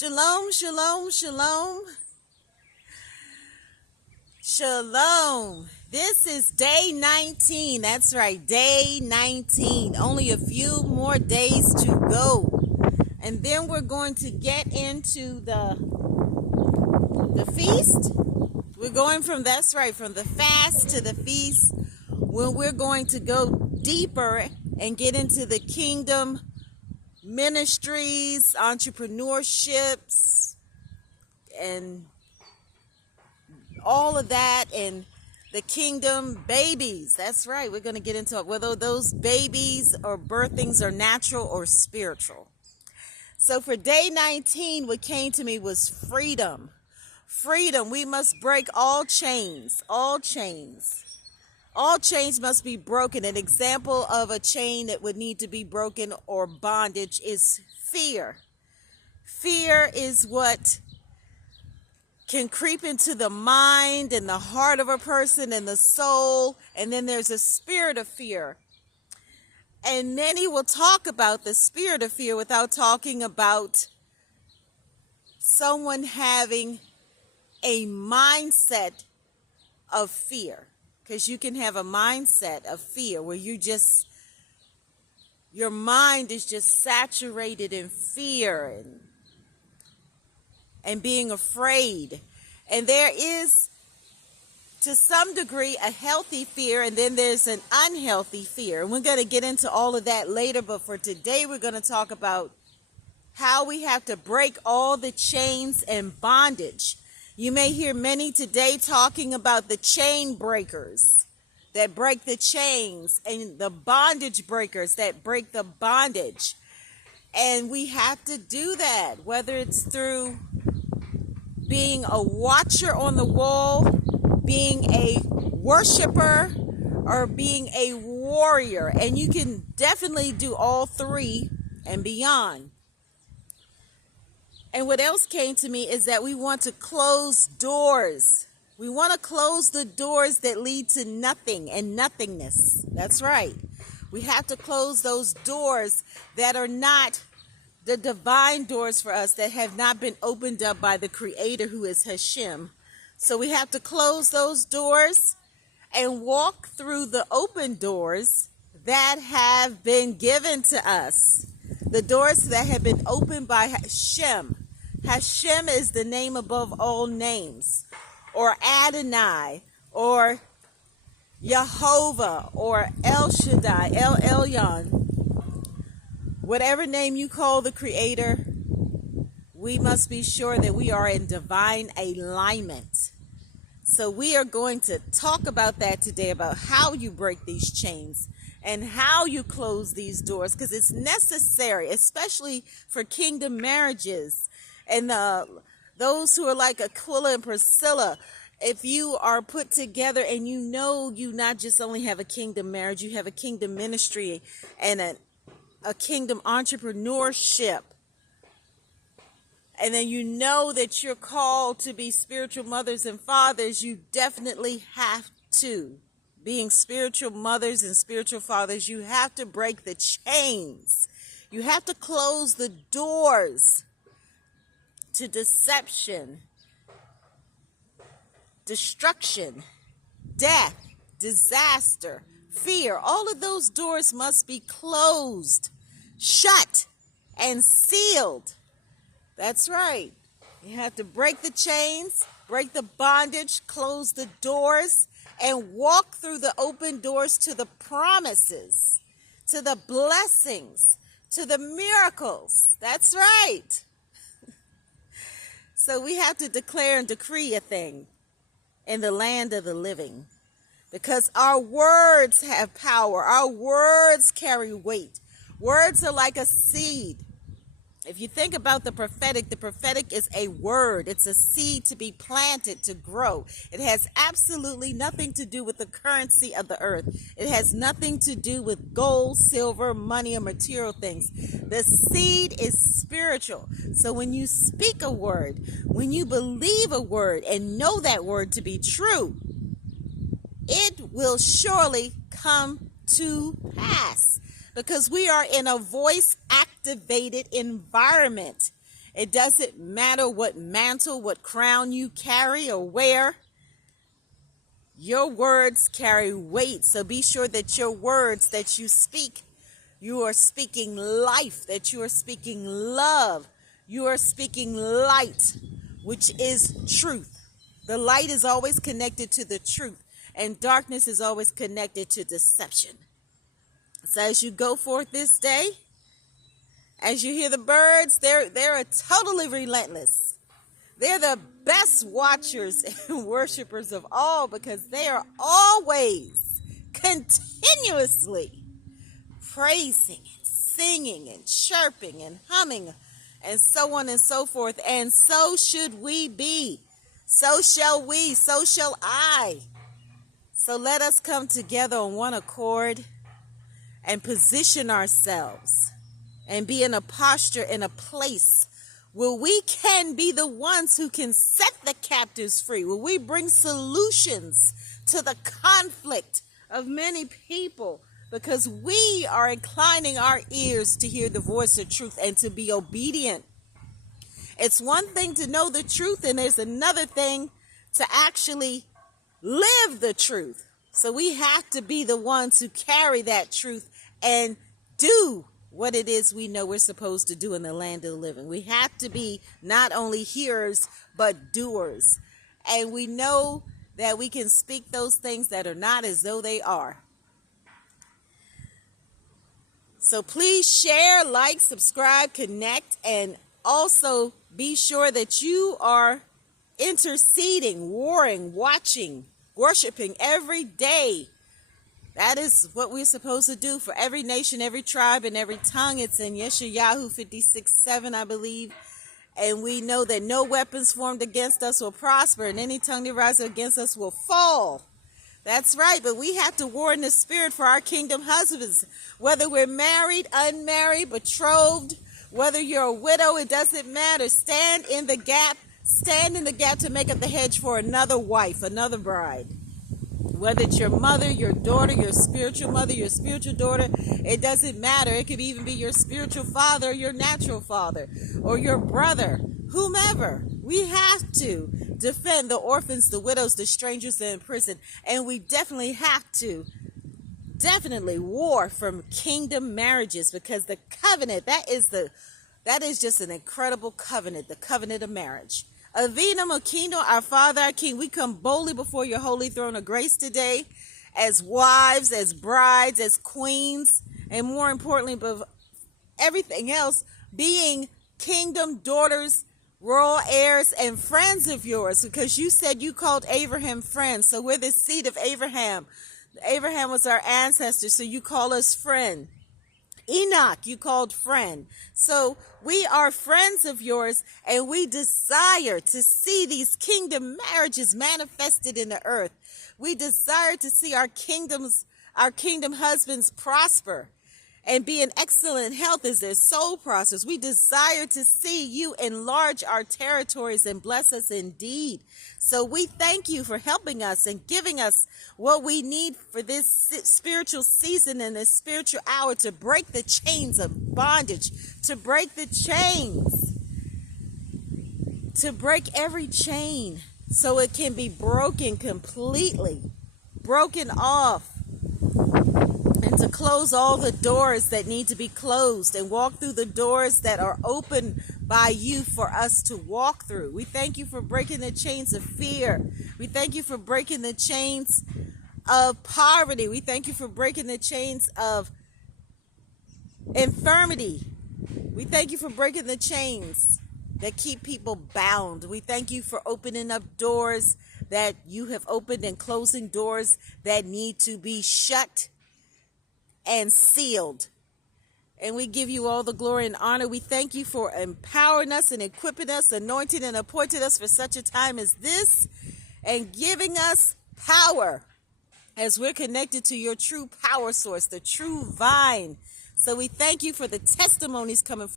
Shalom, shalom, shalom. Shalom. This is day 19. That's right, day 19. Only a few more days to go. And then we're going to get into the feast. We're going from the fast to the feast, where we're going to go deeper and get into the kingdom ministries, entrepreneurships, and all of that, and the kingdom babies. That's right. We're going to get into it, whether those babies or birthings are natural or spiritual. So for day 19, what came to me was freedom. Freedom. We must break all chains. All chains. All chains must be broken. An example of a chain that would need to be broken or bondage is fear. Fear is what can creep into the mind and the heart of a person and the soul. And then there's a spirit of fear. And many will talk about the spirit of fear without talking about someone having a mindset of fear. Because you can have a mindset of fear where your mind is just saturated in fear and being afraid. And there is, to some degree, a healthy fear, and then there's an unhealthy fear. And we're going to get into all of that later, but for today we're going to talk about how we have to break all the chains and bondage. You may hear many today talking about the chain breakers that break the chains and the bondage breakers that break the bondage. And we have to do that, whether it's through being a watcher on the wall, being a worshiper, or being a warrior. And you can definitely do all three and beyond. And what else came to me is that we want to close doors. We want to close the doors that lead to nothing and nothingness. That's right. We have to close those doors that are not the divine doors for us, that have not been opened up by the Creator, who is Hashem. So we have to close those doors and walk through the open doors that have been given to us. The doors that have been opened by Hashem. Hashem is the name above all names, or Adonai, or Jehovah, or El Shaddai, El Elyon. Whatever name you call the Creator, we must be sure that we are in divine alignment. So we are going to talk about that today, about how you break these chains and how you close these doors, because it's necessary, especially for kingdom marriages. And those who are like Aquila and Priscilla, if you are put together and you not just only have a kingdom marriage, you have a kingdom ministry and a kingdom entrepreneurship. And then you know that you're called to be spiritual mothers and fathers, you definitely have to. Being spiritual mothers and spiritual fathers, you have to break the chains. You have to close the doors to deception, destruction, death, disaster, fear. All of those doors must be closed, shut, and sealed. That's right. You have to break the chains, break the bondage, close the doors, and walk through the open doors to the promises, to the blessings, to the miracles. That's right. So we have to declare and decree a thing in the land of the living, because our words have power. Our words carry weight. Words are like a seed. If you think about the prophetic is a word. It's a seed to be planted, to grow. It has absolutely nothing to do with the currency of the earth. It has nothing to do with gold, silver, money, or material things. The seed is spiritual. So when you speak a word, when you believe a word and know that word to be true, it will surely come to pass. Because we are in a voice activated environment. It doesn't matter what mantle, what crown you carry or wear. Your words carry weight. So be sure that your words that you speak, you are speaking life, that you are speaking love. You are speaking light, which is truth. The light is always connected to the truth, and darkness is always connected to deception. So as you go forth this day, as you hear the birds, they're totally relentless. They're the best watchers and worshipers of all, because they are always continuously praising and singing and chirping and humming and so on and so forth. And so should we be. So shall we. So shall I. So let us come together on one accord and position ourselves and be in a posture, in a place where we can be the ones who can set the captives free, where we bring solutions to the conflict of many people, because we are inclining our ears to hear the voice of truth and to be obedient. It's one thing to know the truth, and there's another thing to actually live the truth. So we have to be the ones who carry that truth and do what it is we know we're supposed to do in the land of the living. We have to be not only hearers, but doers. And we know that we can speak those things that are not as though they are. So please share, like, subscribe, connect, and also be sure that you are interceding, warring, watching, worshiping every day. That is what we're supposed to do for every nation, every tribe, and every tongue. It's in Yeshayahu 56:7, I believe. And we know that no weapons formed against us will prosper, and any tongue that rises against us will fall. That's right, but we have to war in the spirit for our kingdom husbands. Whether we're married, unmarried, betrothed, whether you're a widow, it doesn't matter. Stand in the gap. Stand in the gap to make up the hedge for another wife, another bride. Whether it's your mother, your daughter, your spiritual mother, your spiritual daughter, it doesn't matter. It could even be your spiritual father, your natural father, or your brother, whomever. We have to defend the orphans, the widows, the strangers in prison. And we definitely have to war from kingdom marriages, because the covenant, that is just an incredible covenant, the covenant of marriage. Avinu Makino, our Father, our King, we come boldly before your holy throne of grace today as wives, as brides, as queens, and more importantly, above everything else, being kingdom daughters, royal heirs, and friends of yours, because you said you called Abraham friend. So we're the seed of Abraham. Abraham was our ancestor, so you call us friend. Enoch, you called friend. So we are friends of yours, and we desire to see these kingdom marriages manifested in the earth. We desire to see our kingdom husbands prosper and be in excellent health as their soul prospers. We desire to see you enlarge our territories and bless us indeed. So we thank you for helping us and giving us what we need for this spiritual season and this spiritual hour, to break the chains of bondage, to break the chains, to break every chain so it can be broken completely, broken off, and to close all the doors that need to be closed and walk through the doors that are open by you for us to walk through. We thank you for breaking the chains of fear. We thank you for breaking the chains of poverty. We thank you for breaking the chains of infirmity. We thank you for breaking the chains that keep people bound. We thank you for opening up doors that you have opened and closing doors that need to be shut and sealed. And we give you all the glory and honor. We thank you for empowering us and equipping us, anointing and appointed us for such a time as this, and giving us power as we're connected to your true power source, the true vine. So we thank you for the testimonies coming